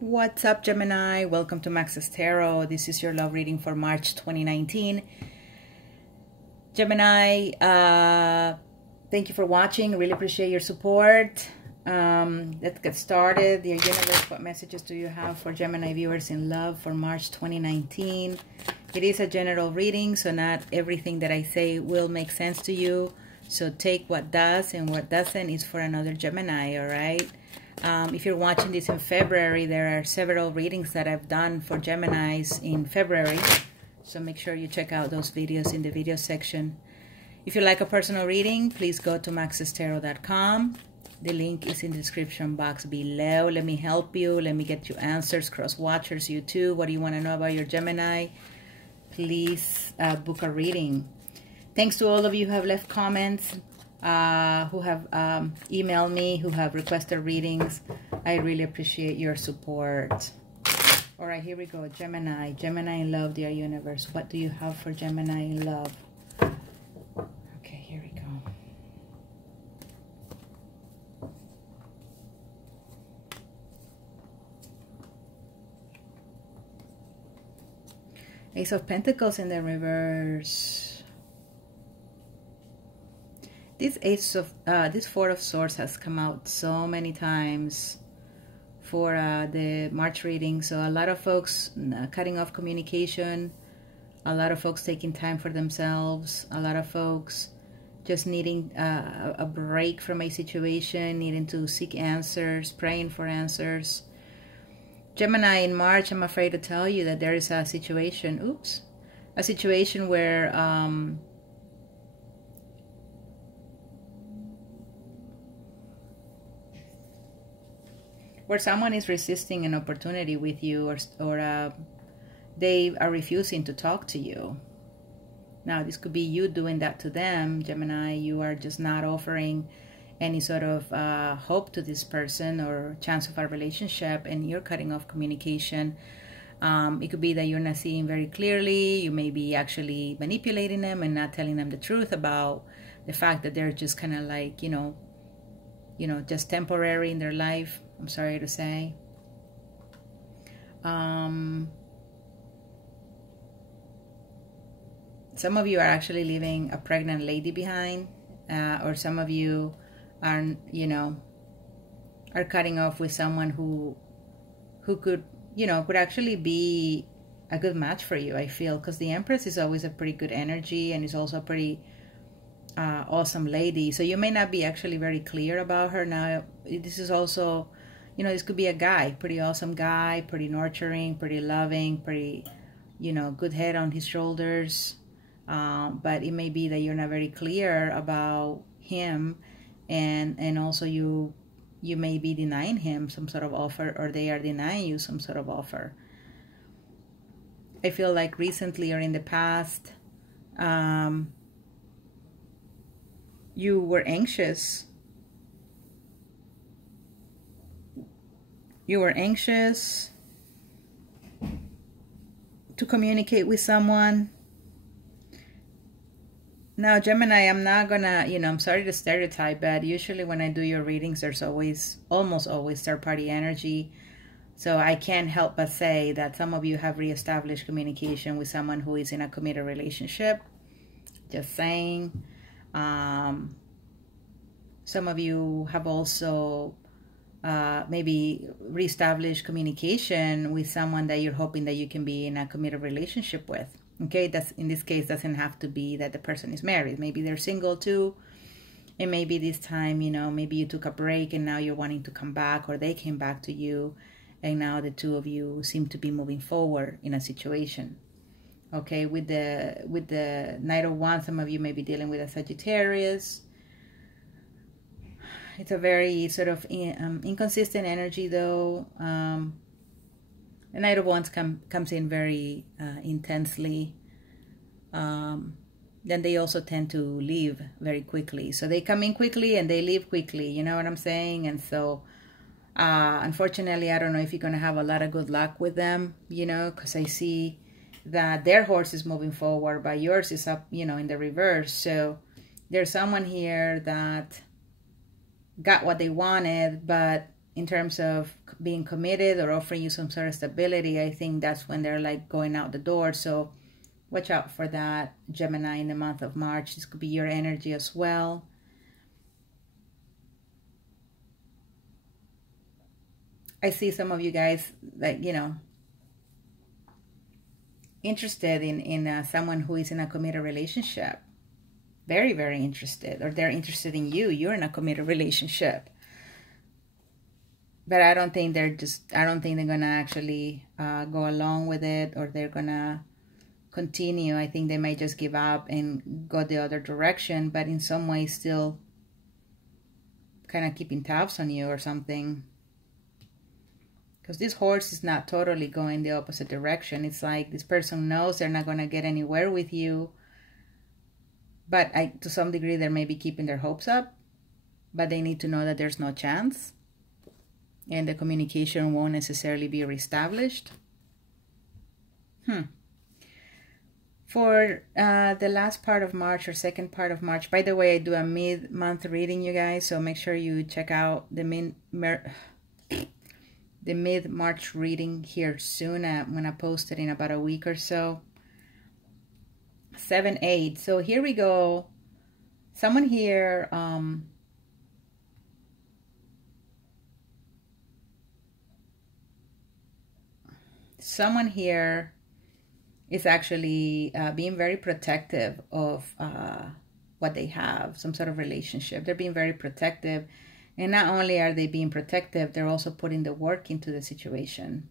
What's up, Gemini? Welcome to Max's Tarot. This is your love reading for March 2019. Gemini, thank you for watching. Really appreciate your support. Let's get started. Dear universe, what messages do you have for Gemini viewers in love for March 2019? It is a general reading, so not everything that I say will make sense to you. So take what does and what doesn't is for another Gemini, all right? If you're watching this in February, there are several readings that I've done for Geminis in February. So make sure you check out those videos in the video section. If you like a personal reading, please go to maxestarot.com. The link is in the description box below. Let me help you. Let me get you answers. Cross-watchers, you too. What do you want to know about your Gemini? Please book a reading. Thanks to all of you who have left comments, who have emailed me, who have requested readings. I really appreciate your support. All right, here we go. Gemini. Gemini in love, dear universe. What do you have for Gemini in love? Okay, here we go. Ace of Pentacles in the reverse. This Four of Swords has come out so many times for the March reading. So a lot of folks cutting off communication, a lot of folks taking time for themselves, a lot of folks just needing a break from a situation, needing to seek answers, praying for answers. Gemini in March, I'm afraid to tell you that there is a situation, a situation where someone is resisting an opportunity with you, or they are refusing to talk to you. Now, this could be you doing that to them, Gemini. You are just not offering any sort of hope to this person or chance of a relationship, and you're cutting off communication. It could be that you're not seeing very clearly. You may be actually manipulating them and not telling them the truth about the fact that they're just kind of like, you know, just temporary in their life. I'm sorry to say. Some of you are actually leaving a pregnant lady behind, or some of you are, are cutting off with someone who could, could actually be a good match for you, I feel, because the Empress is always a pretty good energy and is also a pretty awesome lady. So you may not be actually very clear about her. Now, this is also, this could be a guy, pretty awesome guy, pretty nurturing, pretty loving, pretty, good head on his shoulders. But it may be that you're not very clear about him, and also you may be denying him some sort of offer, or they are denying you some sort of offer. I feel like recently or in the past, you were anxious. You were anxious to communicate with someone. Now, Gemini, I'm not gonna, I'm sorry to stereotype, but usually when I do your readings, there's almost always third-party energy. So I can't help but say that some of you have reestablished communication with someone who is in a committed relationship. Just saying. Some of you have also maybe reestablished communication with someone that you're hoping that you can be in a committed relationship with. Okay, that's, in this case, doesn't have to be that the person is married. Maybe they're single too. And maybe this time, maybe you took a break and now you're wanting to come back, or they came back to you, and now the two of you seem to be moving forward in a situation. Okay, with the Knight of Wands, some of you may be dealing with a Sagittarius. It's a very sort of inconsistent energy, though. The Knight of Wands comes in very intensely. Then they also tend to leave very quickly. So they come in quickly and they leave quickly. You know what I'm saying? And so, unfortunately, I don't know if you're going to have a lot of good luck with them, because I see that their horse is moving forward, but yours is up, in the reverse. So there's someone here that got what they wanted, but in terms of being committed or offering you some sort of stability, I think that's when they're like going out the door. So watch out for that, Gemini, in the month of March. This could be your energy as well. I see some of you guys, like, you know, interested in someone who is in a committed relationship. Very, very interested. Or they're interested in you. You're in a committed relationship. But I don't think they're going to actually go along with it, or they're going to continue. I think they might just give up and go the other direction, but in some way still kind of keeping tabs on you or something. Because this horse is not totally going the opposite direction. It's like this person knows they're not going to get anywhere with you. But to some degree, they may be keeping their hopes up. But they need to know that there's no chance. And the communication won't necessarily be reestablished. For the last part of March or second part of March. By the way, I do a mid-month reading, you guys. So make sure you check out the mid-March reading here soon. I'm going to post it in about a week or so. 7-8. So here we go. Someone here, is actually being very protective of what they have, some sort of relationship. They're being very protective. And not only are they being protective, they're also putting the work into the situation.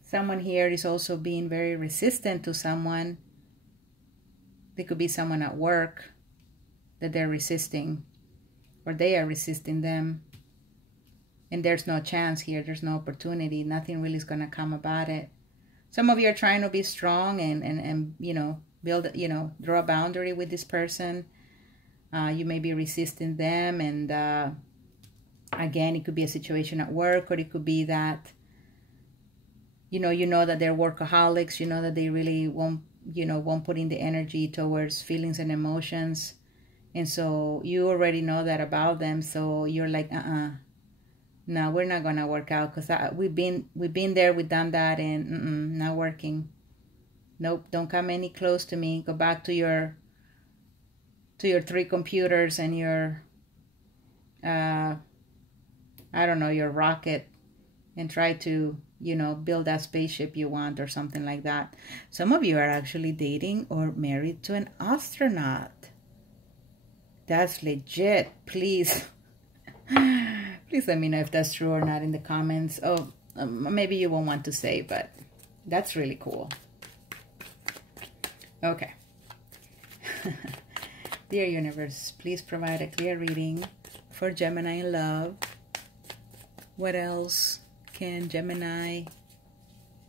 Someone here is also being very resistant to someone. They could be someone at work that they're resisting, or they are resisting them. And there's no chance here. There's no opportunity. Nothing really is going to come about it. Some of you are trying to be strong and you know, build, you know, draw a boundary with this person. You may be resisting them, and again, it could be a situation at work, or it could be that you know that they're workaholics. You know that they really won't put in the energy towards feelings and emotions, and so you already know that about them. So you're like, no, we're not gonna work out, because we've been there, we've done that, and not working. Nope, don't come any close to me. Go back to your 3 computers and your, I don't know, your rocket, and try to, you know, build that spaceship you want or something like that. Some of you are actually dating or married to an astronaut. That's legit. Please, please let me know if that's true or not in the comments. Oh, maybe you won't want to say, but that's really cool. Okay. Dear universe, please provide a clear reading for Gemini in love. What else can Gemini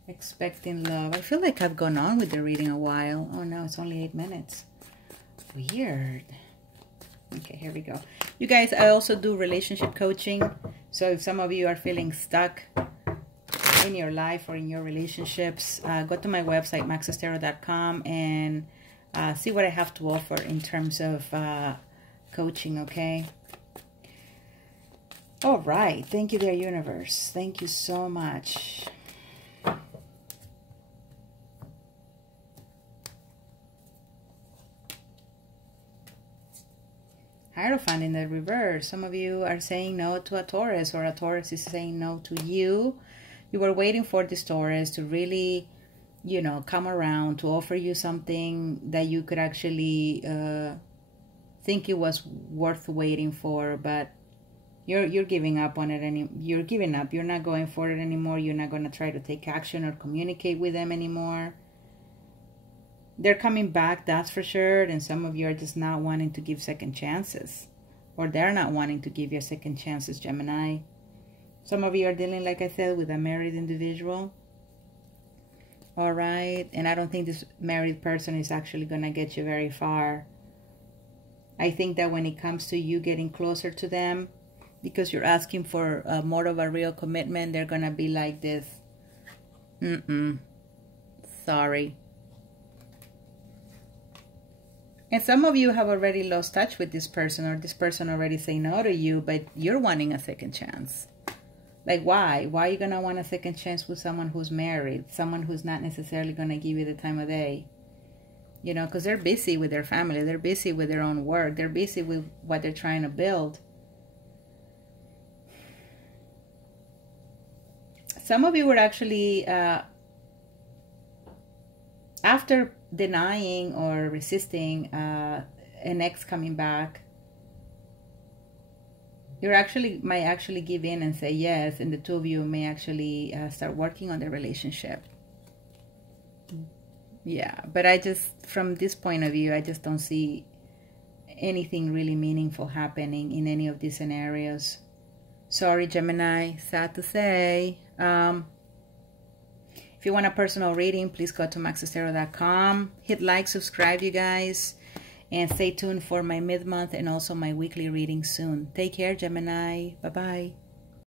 expect in love? I feel like I've gone on with the reading a while. Oh no, it's only 8 minutes. Weird. Okay, here we go. You guys, I also do relationship coaching. So if some of you are feeling stuck in your life or in your relationships, go to my website, maxestero.com, and see what I have to offer in terms of coaching, okay? All right. Thank you, dear universe. Thank you so much. Hierophant in the reverse. Some of you are saying no to a Taurus, or a Taurus is saying no to you. You were waiting for this Taurus to really, you know, come around, to offer you something that you could actually think it was worth waiting for, but you're giving up on it. You're giving up. You're not going for it anymore. You're not going to try to take action or communicate with them anymore. They're coming back, that's for sure. And some of you are just not wanting to give second chances, or they're not wanting to give you second chances, Gemini. Some of you are dealing, like I said, with a married individual. All right. And I don't think this married person is actually going to get you very far. I think that when it comes to you getting closer to them, because you're asking for more of a real commitment, they're going to be like this. Sorry. And some of you have already lost touch with this person, or this person already say no to you, but you're wanting a second chance. Like, why? Why are you going to want a second chance with someone who's married? Someone who's not necessarily going to give you the time of day? You know, because they're busy with their family. They're busy with their own work. They're busy with what they're trying to build. Some of you were actually, after denying or resisting an ex coming back, you might actually give in and say yes, and the two of you may actually start working on the relationship. Yeah, but I just, from this point of view, I just don't see anything really meaningful happening in any of these scenarios. Sorry, Gemini, sad to say. If you want a personal reading, please go to maxestero.com. Hit like, subscribe, you guys. And stay tuned for my mid-month and also my weekly reading soon. Take care, Gemini. Bye-bye.